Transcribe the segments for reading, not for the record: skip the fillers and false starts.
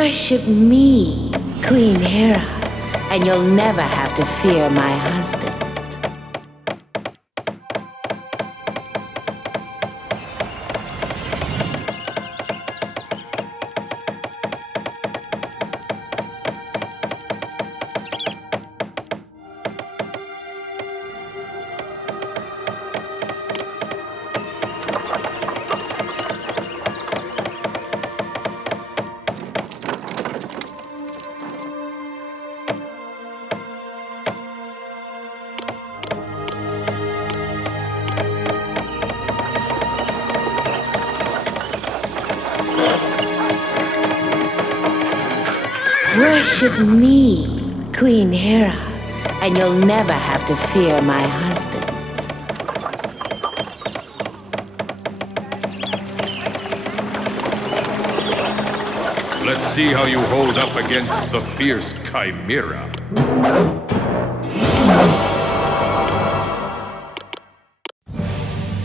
Worship me, Queen Hera, and you'll never have to fear my husband. Worship me, Queen Hera, and you'll never have to fear my husband. Let's see how you hold up against the fierce Chimera.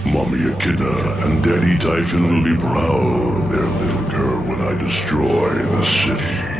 Mommy Echidna and Daddy Typhon will be proud of their little girl when I destroy the city.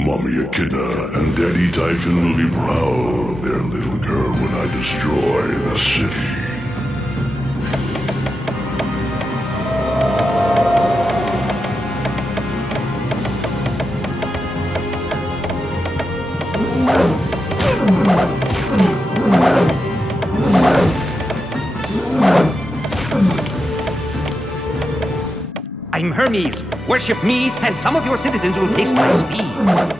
Mommy Echidna and Daddy Typhon will be proud of their little girl when I destroy the city. I'm Hermes. Worship me, and some of your citizens will taste my speed.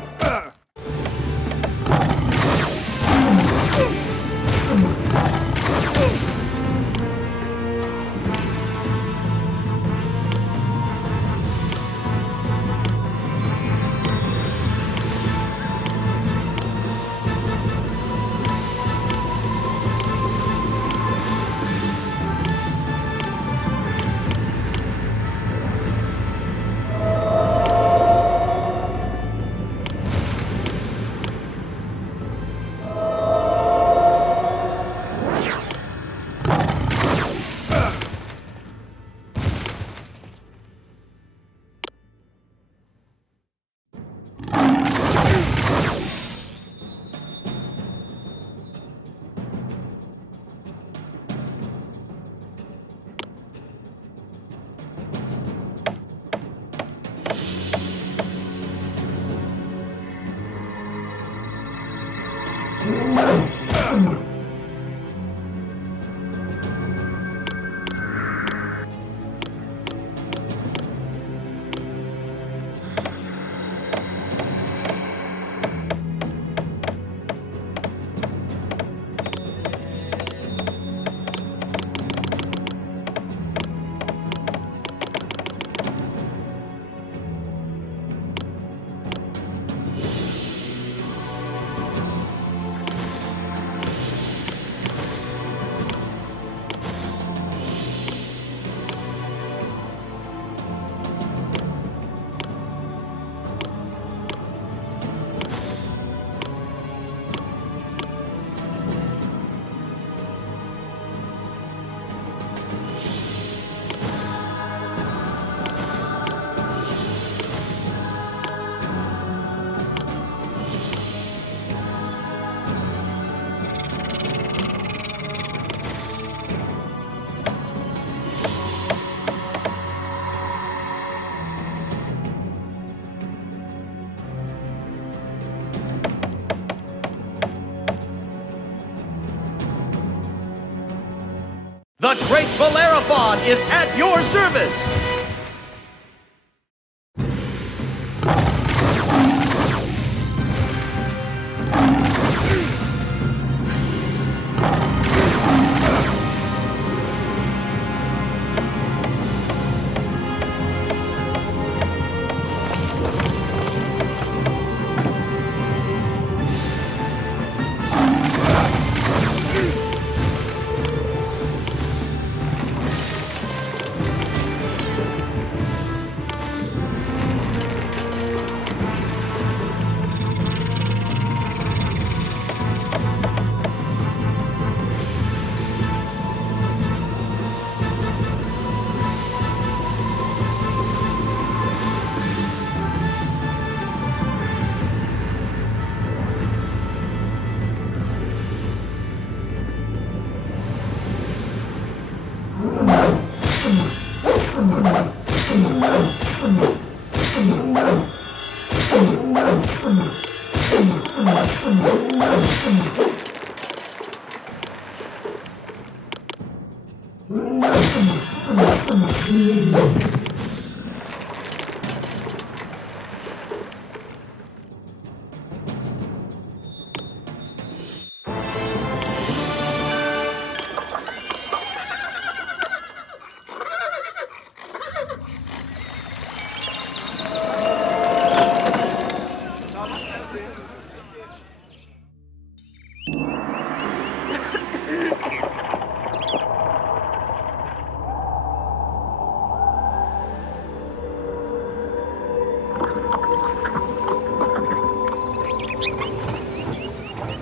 The great Bellerophon is at your service!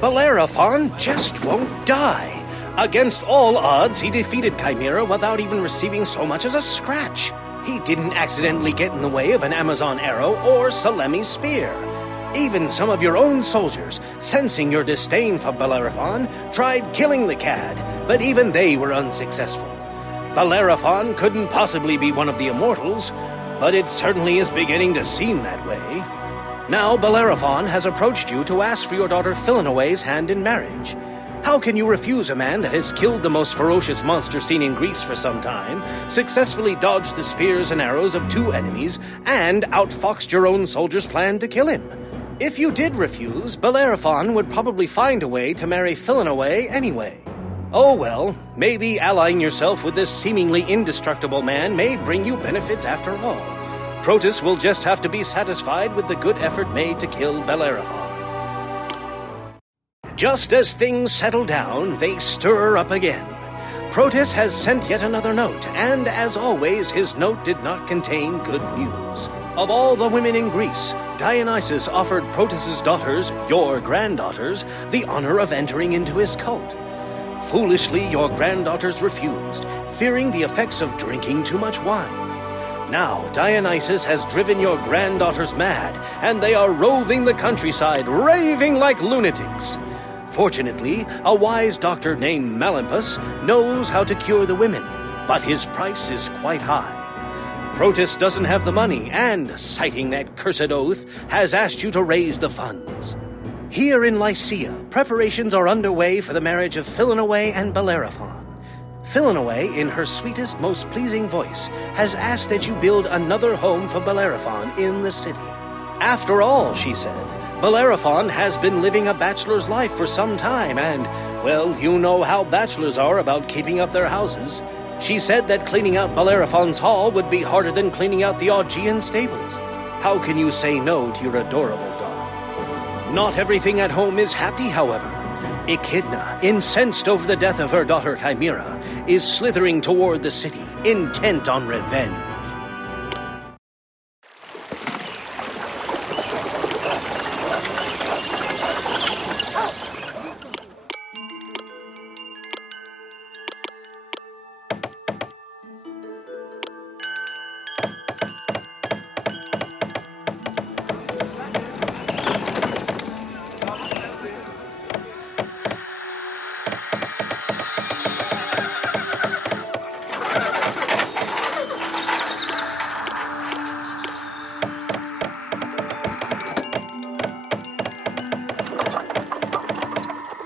Bellerophon just won't die. Against all odds, he defeated Chimera without even receiving so much as a scratch. He didn't accidentally get in the way of an Amazon arrow or Salemi's spear. Even some of your own soldiers, sensing your disdain for Bellerophon, tried killing the cad, but even they were unsuccessful. Bellerophon couldn't possibly be one of the immortals, but it certainly is beginning to seem that way. Now Bellerophon has approached you to ask for your daughter Philonoe's hand in marriage. How can you refuse a man that has killed the most ferocious monster seen in Greece for some time, successfully dodged the spears and arrows of 2 enemies, and outfoxed your own soldiers' plan to kill him? If you did refuse, Bellerophon would probably find a way to marry Philonoe anyway. Oh well, maybe allying yourself with this seemingly indestructible man may bring you benefits after all. Protus will just have to be satisfied with the good effort made to kill Bellerophon. Just as things settle down, they stir up again. Protus has sent yet another note, and as always, his note did not contain good news. Of all the women in Greece, Dionysus offered Protus's daughters, your granddaughters, the honor of entering into his cult. Foolishly, your granddaughters refused, fearing the effects of drinking too much wine. Now, Dionysus has driven your granddaughters mad, and they are roving the countryside, raving like lunatics. Fortunately, a wise doctor named Melampus knows how to cure the women, but his price is quite high. Protus doesn't have the money and, citing that cursed oath, has asked you to raise the funds. Here in Lycia, preparations are underway for the marriage of Philonoe and Bellerophon. Philonoe, in her sweetest, most pleasing voice, has asked that you build another home for Bellerophon in the city. After all, she said, Bellerophon has been living a bachelor's life for some time and, well, you know how bachelors are about keeping up their houses. She said that cleaning out Bellerophon's hall would be harder than cleaning out the Augean stables. How can you say no to your adorable daughter? Not everything at home is happy, however. Echidna, incensed over the death of her daughter Chimera, is slithering toward the city, intent on revenge.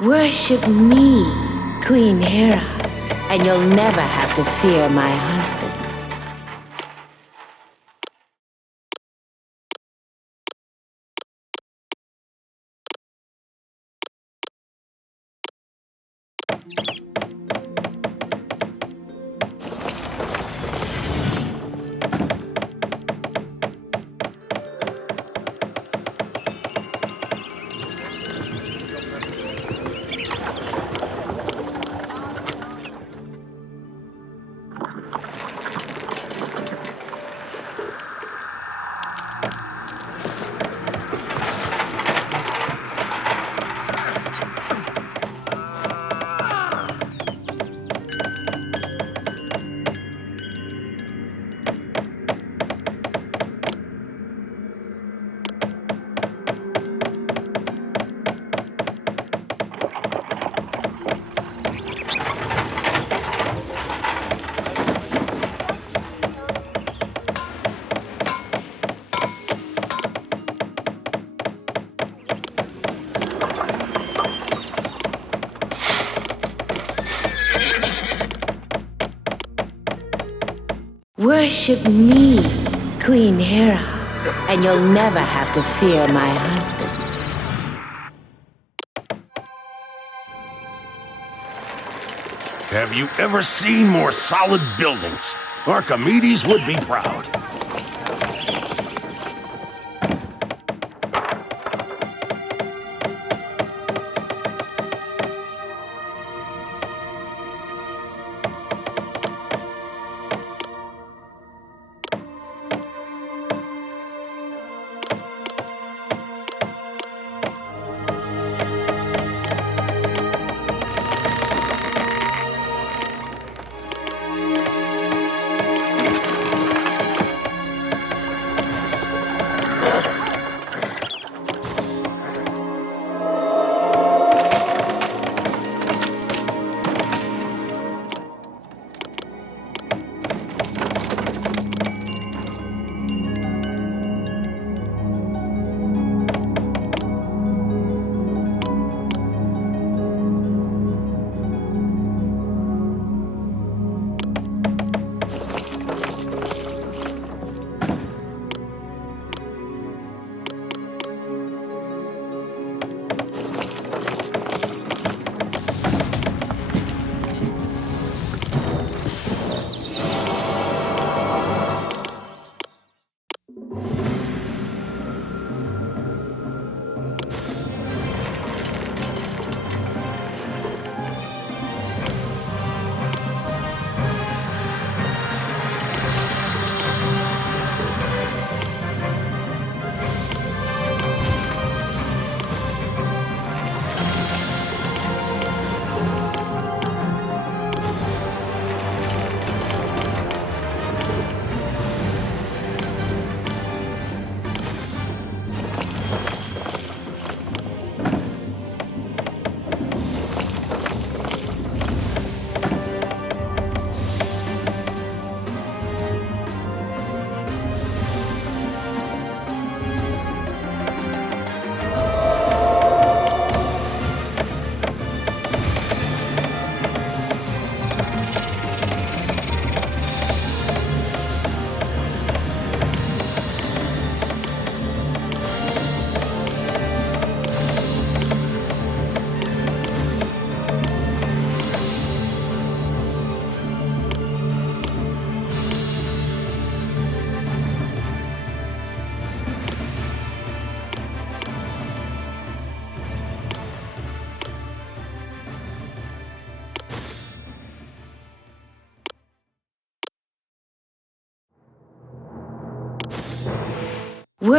Worship me, Queen Hera, and you'll never have to fear my husband. Worship me, Queen Hera, and you'll never have to fear my husband. Have you ever seen more solid buildings? Archimedes would be proud.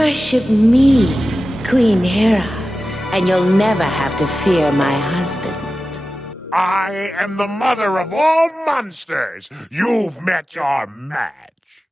Worship me, Queen Hera, and you'll never have to fear my husband. I am the mother of all monsters. You've met your match.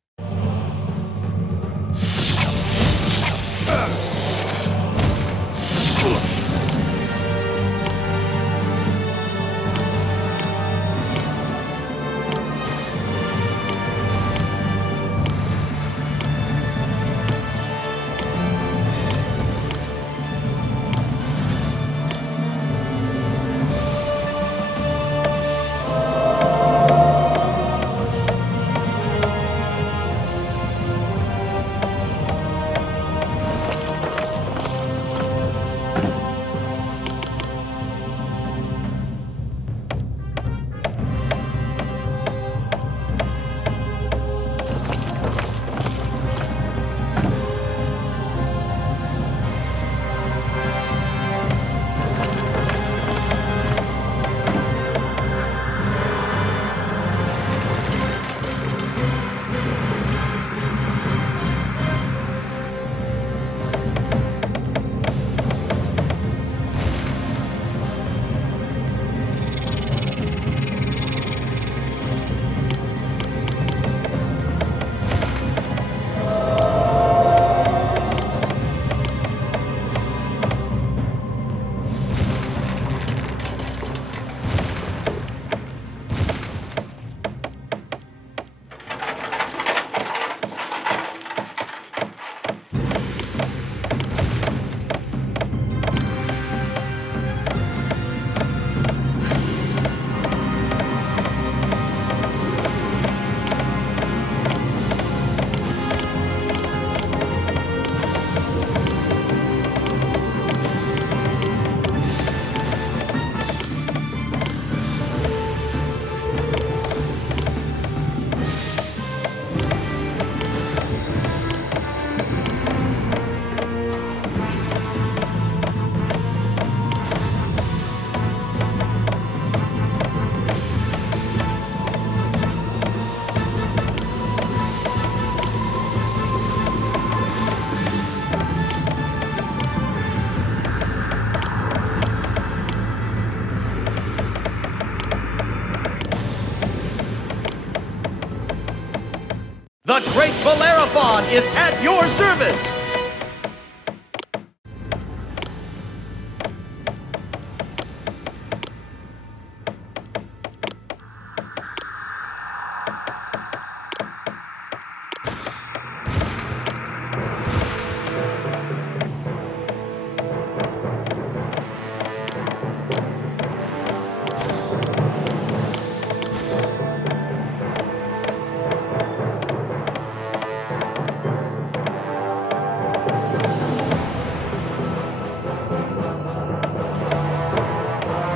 The great Bellerophon is at your service!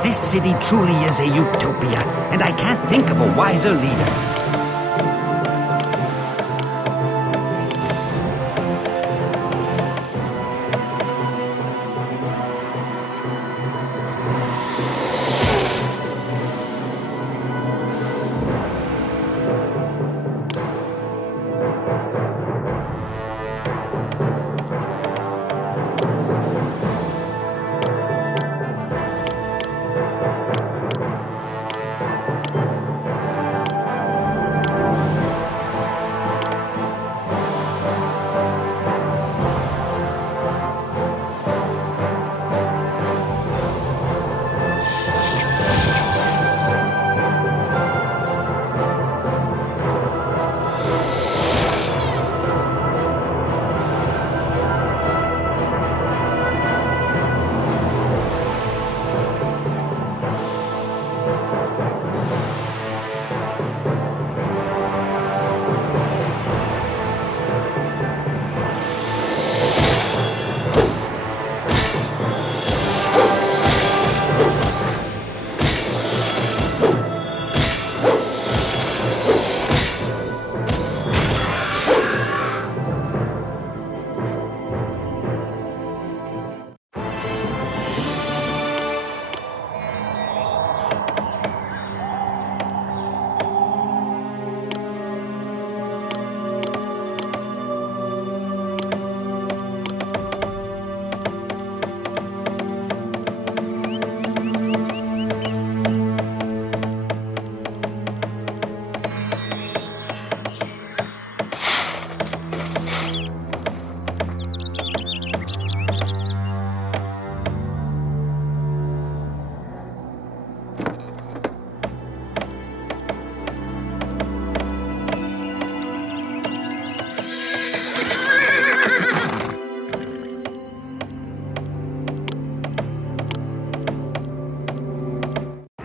This city truly is a utopia, and I can't think of a wiser leader.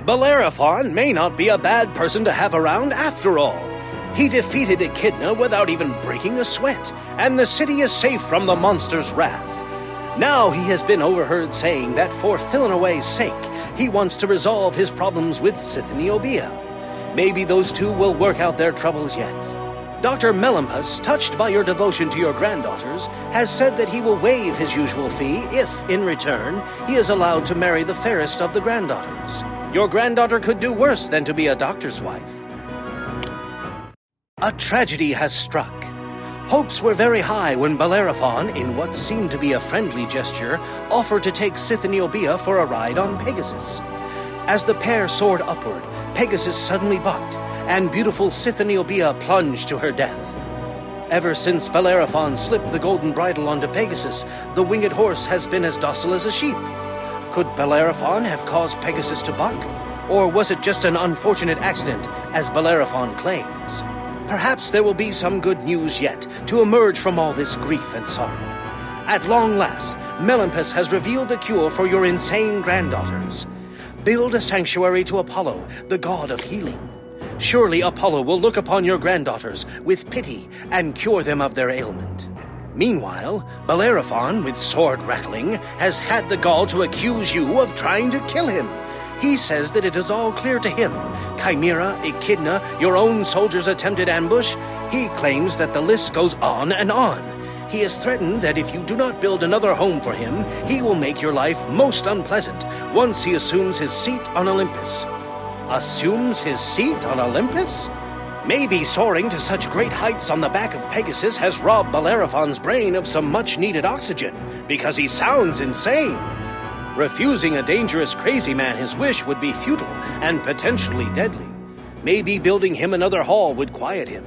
Bellerophon may not be a bad person to have around after all. He defeated Echidna without even breaking a sweat, and the city is safe from the monster's wrath. Now he has been overheard saying that for Philonoe's sake, he wants to resolve his problems with Sithniobea. Maybe those two will work out their troubles yet. Dr. Melampus, touched by your devotion to your granddaughters, has said that he will waive his usual fee if, in return, he is allowed to marry the fairest of the granddaughters. Your granddaughter could do worse than to be a doctor's wife. A tragedy has struck. Hopes were very high when Bellerophon, in what seemed to be a friendly gesture, offered to take Sithniobea for a ride on Pegasus. As the pair soared upward, Pegasus suddenly bucked, and beautiful Sithniobea plunged to her death. Ever since Bellerophon slipped the golden bridle onto Pegasus, the winged horse has been as docile as a sheep. Could Bellerophon have caused Pegasus to buck? Or was it just an unfortunate accident, as Bellerophon claims? Perhaps there will be some good news yet to emerge from all this grief and sorrow. At long last, Melampus has revealed a cure for your insane granddaughters. Build a sanctuary to Apollo, the god of healing. Surely Apollo will look upon your granddaughters with pity and cure them of their ailment. Meanwhile, Bellerophon, with sword rattling, has had the gall to accuse you of trying to kill him. He says that it is all clear to him. Chimera, Echidna, your own soldiers' attempted ambush. He claims that the list goes on and on. He has threatened that if you do not build another home for him, he will make your life most unpleasant once he assumes his seat on Olympus. Assumes his seat on Olympus? Maybe soaring to such great heights on the back of Pegasus has robbed Bellerophon's brain of some much-needed oxygen, because he sounds insane. Refusing a dangerous crazy man his wish would be futile and potentially deadly. Maybe building him another hall would quiet him.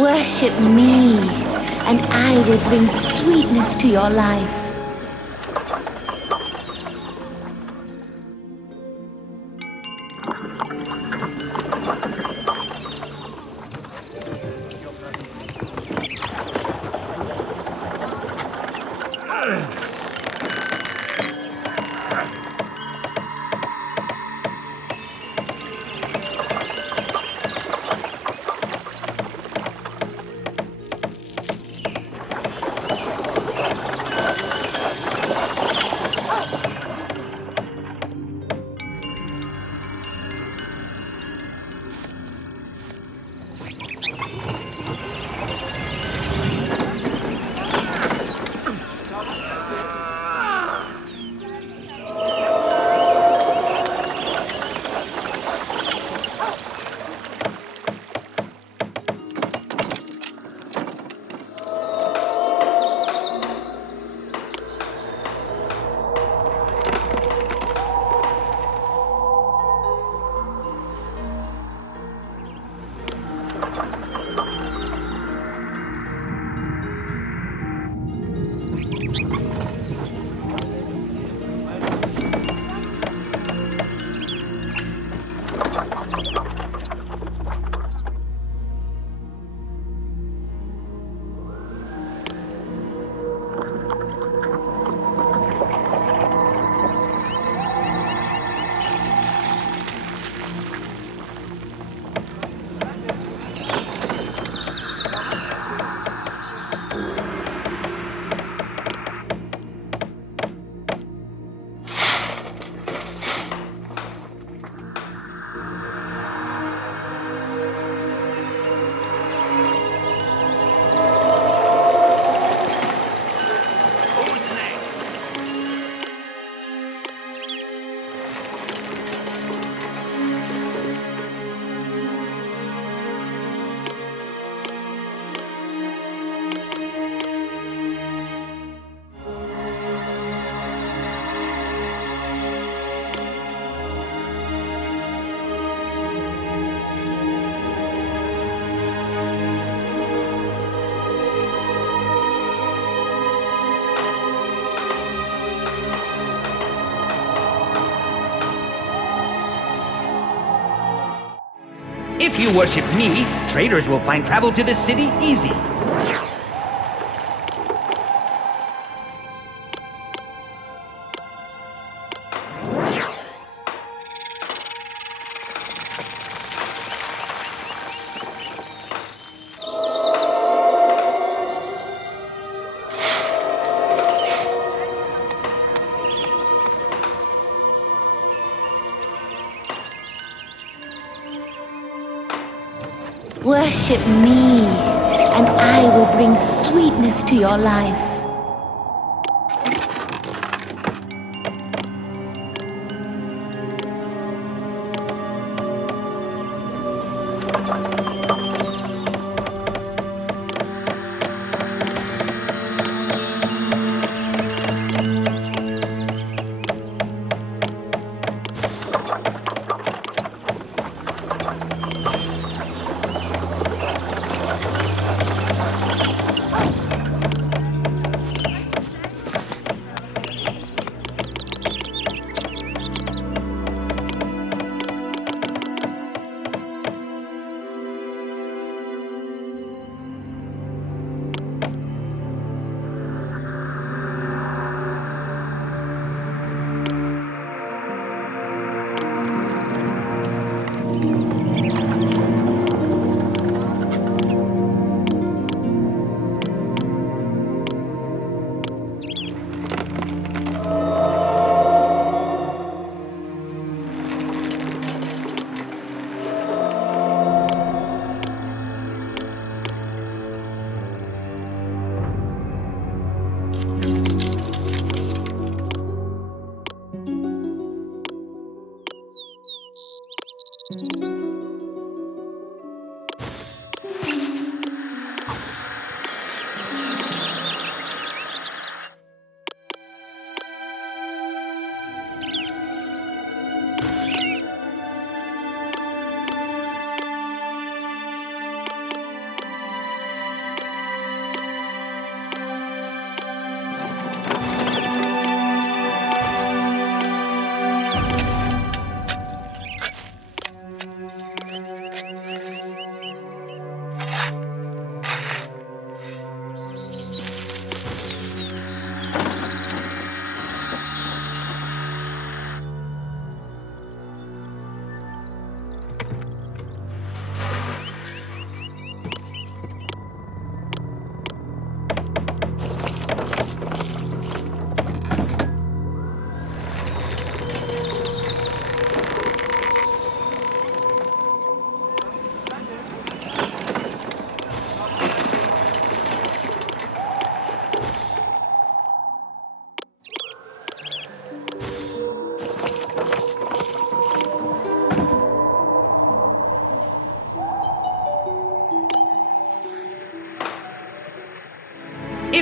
Worship me, and I will bring sweetness to your life. If you worship me, traders will find travel to this city easy. Worship me, and I will bring sweetness to your life.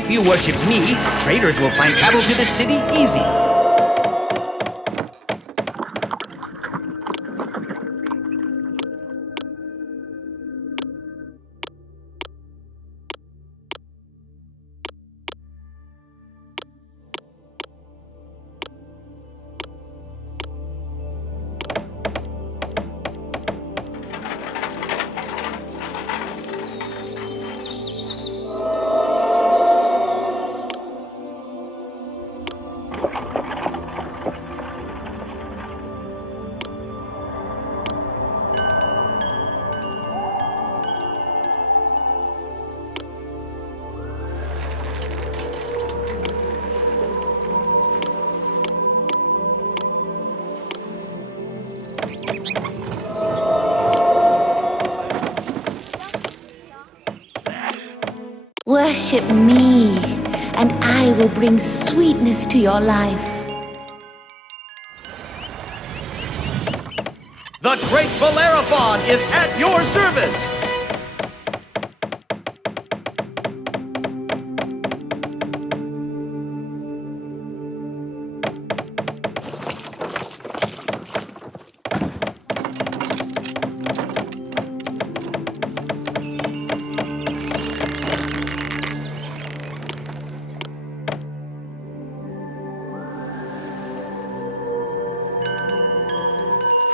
If you worship me, traders will find travel to the city easy. Worship me, and I will bring sweetness to your life. The great Bellerophon is at your service!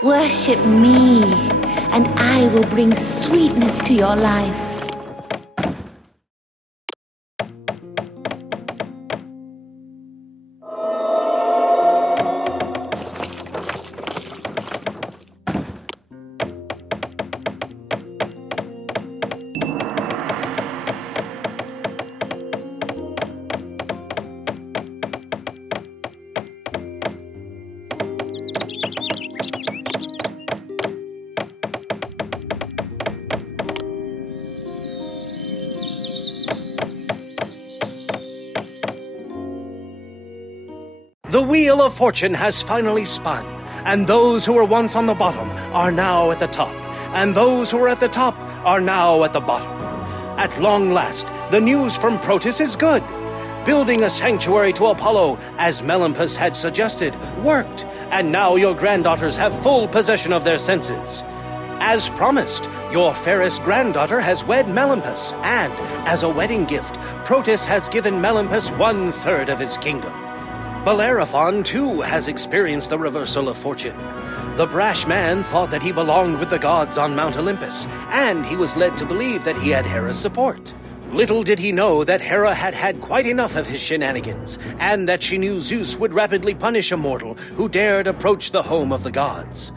Worship me, and I will bring sweetness to your life. The wheel of fortune has finally spun, and those who were once on the bottom are now at the top, and those who were at the top are now at the bottom. At long last, the news from Protus is good. Building a sanctuary to Apollo, as Melampus had suggested, worked, and now your granddaughters have full possession of their senses. As promised, your fairest granddaughter has wed Melampus, and, as a wedding gift, Protus has given Melampus 1/3 of his kingdom. Bellerophon, too, has experienced the reversal of fortune. The brash man thought that he belonged with the gods on Mount Olympus, and he was led to believe that he had Hera's support. Little did he know that Hera had had quite enough of his shenanigans, and that she knew Zeus would rapidly punish a mortal who dared approach the home of the gods.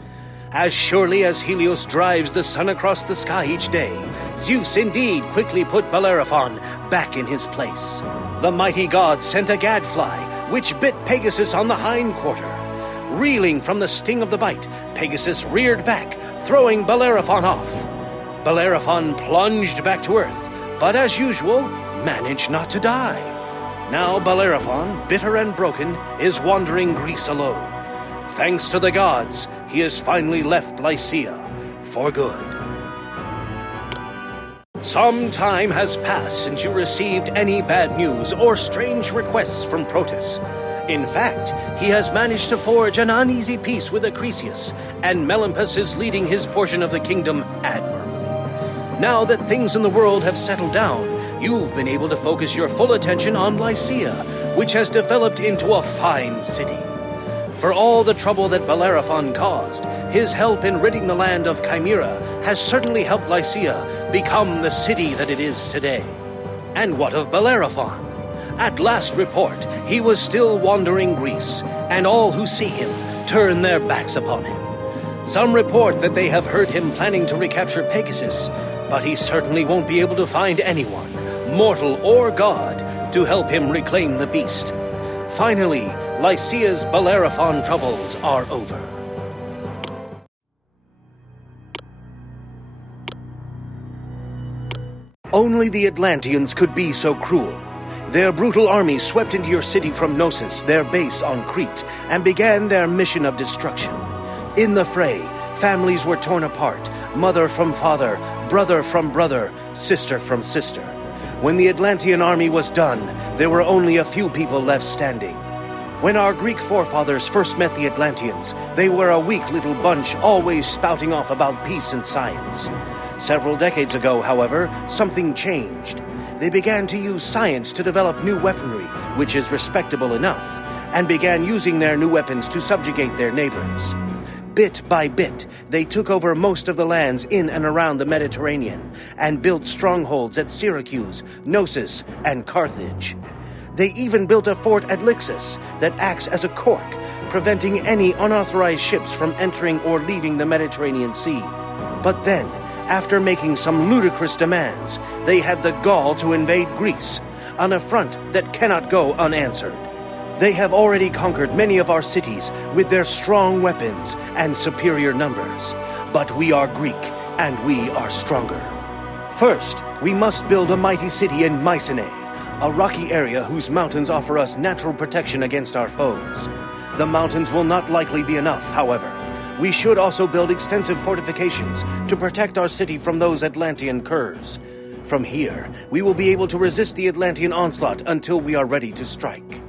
As surely as Helios drives the sun across the sky each day, Zeus indeed quickly put Bellerophon back in his place. The mighty god sent a gadfly, which bit Pegasus on the hind quarter. Reeling from the sting of the bite, Pegasus reared back, throwing Bellerophon off. Bellerophon plunged back to earth, but as usual, managed not to die. Now Bellerophon, bitter and broken, is wandering Greece alone. Thanks to the gods, he has finally left Lycia for good. Some time has passed since you received any bad news or strange requests from Protus. In fact, he has managed to forge an uneasy peace with Acrisius, and Melampus is leading his portion of the kingdom admirably. Now that things in the world have settled down, you've been able to focus your full attention on Lycia, which has developed into a fine city. For all the trouble that Bellerophon caused, his help in ridding the land of Chimera has certainly helped Lycia become the city that it is today. And what of Bellerophon? At last report, he was still wandering Greece, and all who see him turn their backs upon him. Some report that they have heard him planning to recapture Pegasus, but he certainly won't be able to find anyone, mortal or god, to help him reclaim the beast. Finally, Lycia's Bellerophon troubles are over. Only the Atlanteans could be so cruel. Their brutal army swept into your city from Knossos, their base on Crete, and began their mission of destruction. In the fray, families were torn apart, mother from father, brother from brother, sister from sister. When the Atlantean army was done, there were only a few people left standing. When our Greek forefathers first met the Atlanteans, they were a weak little bunch always spouting off about peace and science. Several decades ago, however, something changed. They began to use science to develop new weaponry, which is respectable enough, and began using their new weapons to subjugate their neighbors. Bit by bit, they took over most of the lands in and around the Mediterranean and built strongholds at Syracuse, Knossos, and Carthage. They even built a fort at Lixus that acts as a cork, preventing any unauthorized ships from entering or leaving the Mediterranean Sea. But then, after making some ludicrous demands, they had the gall to invade Greece, an affront that cannot go unanswered. They have already conquered many of our cities with their strong weapons and superior numbers. But we are Greek, and we are stronger. First, we must build a mighty city in Mycenae, a rocky area whose mountains offer us natural protection against our foes. The mountains will not likely be enough, however. We should also build extensive fortifications to protect our city from those Atlantean curs. From here, we will be able to resist the Atlantean onslaught until we are ready to strike.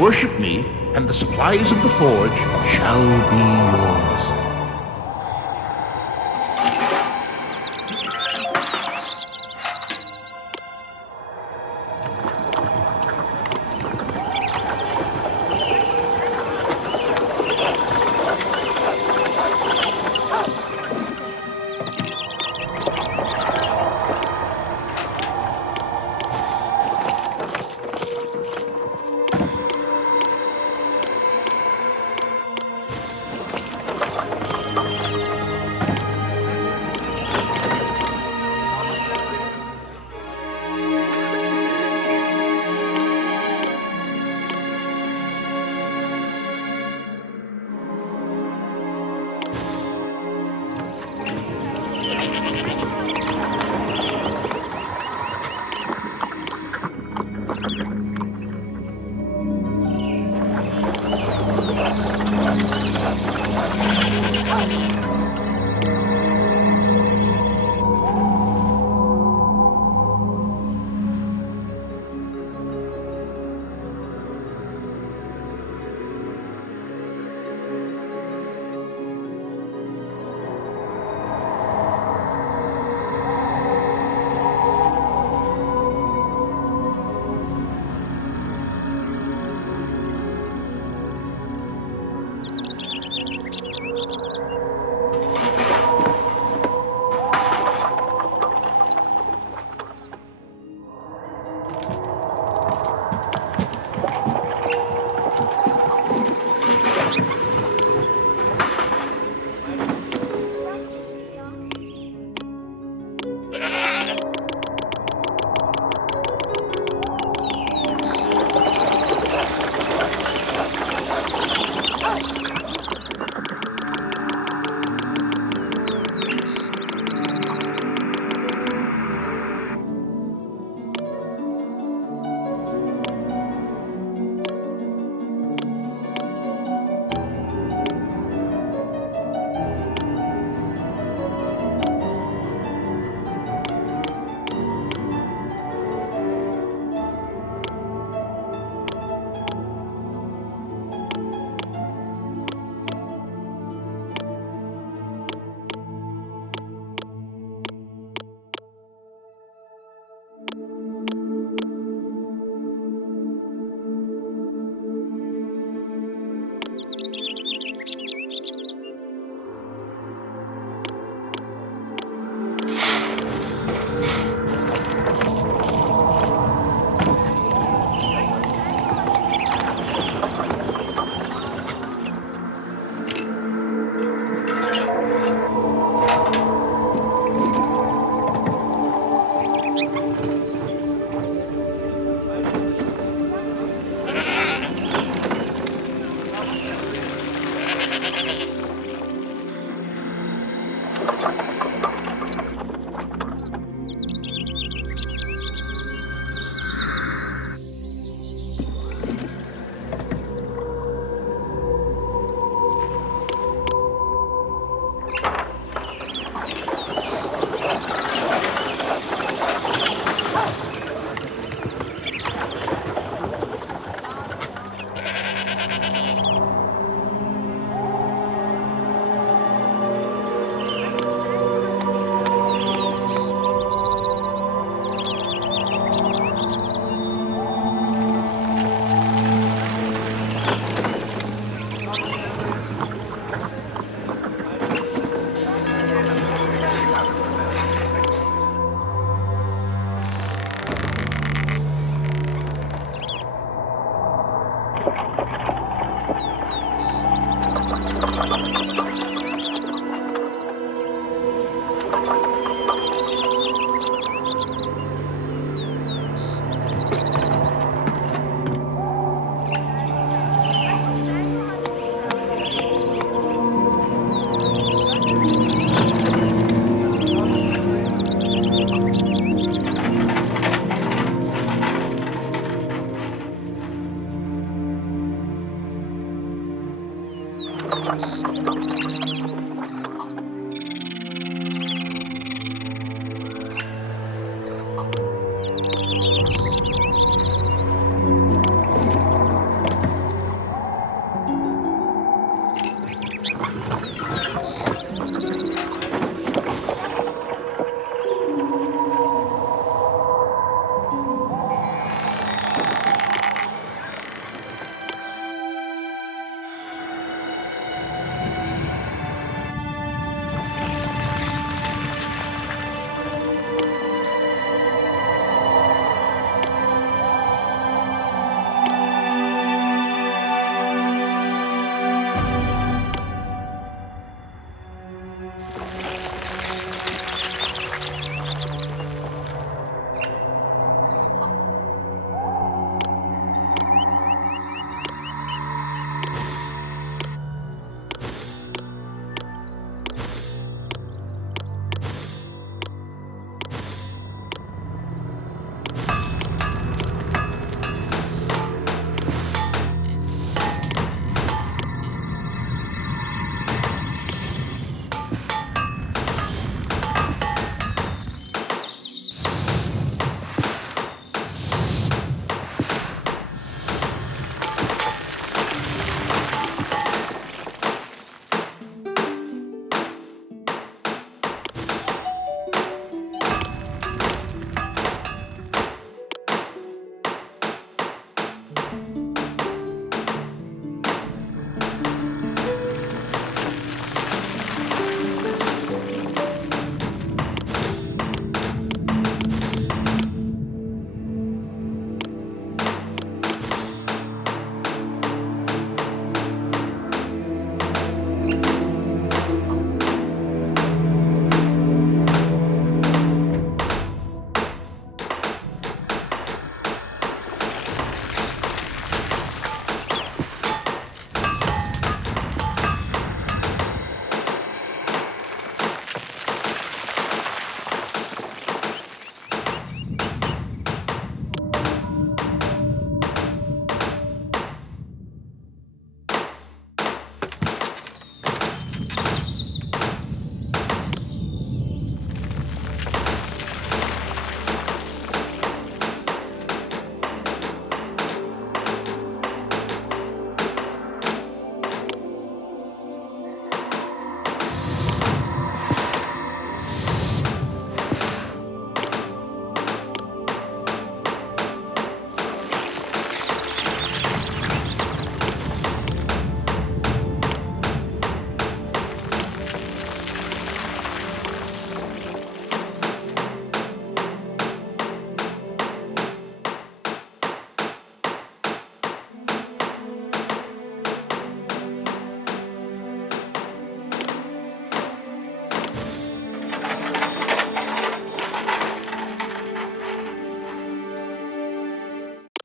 Worship me, and the supplies of the forge shall be yours.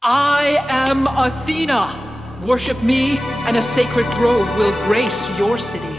I am Athena. Worship me, and a sacred grove will grace your city.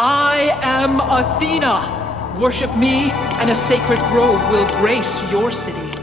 I am Athena! Worship me, and a sacred grove will grace your city.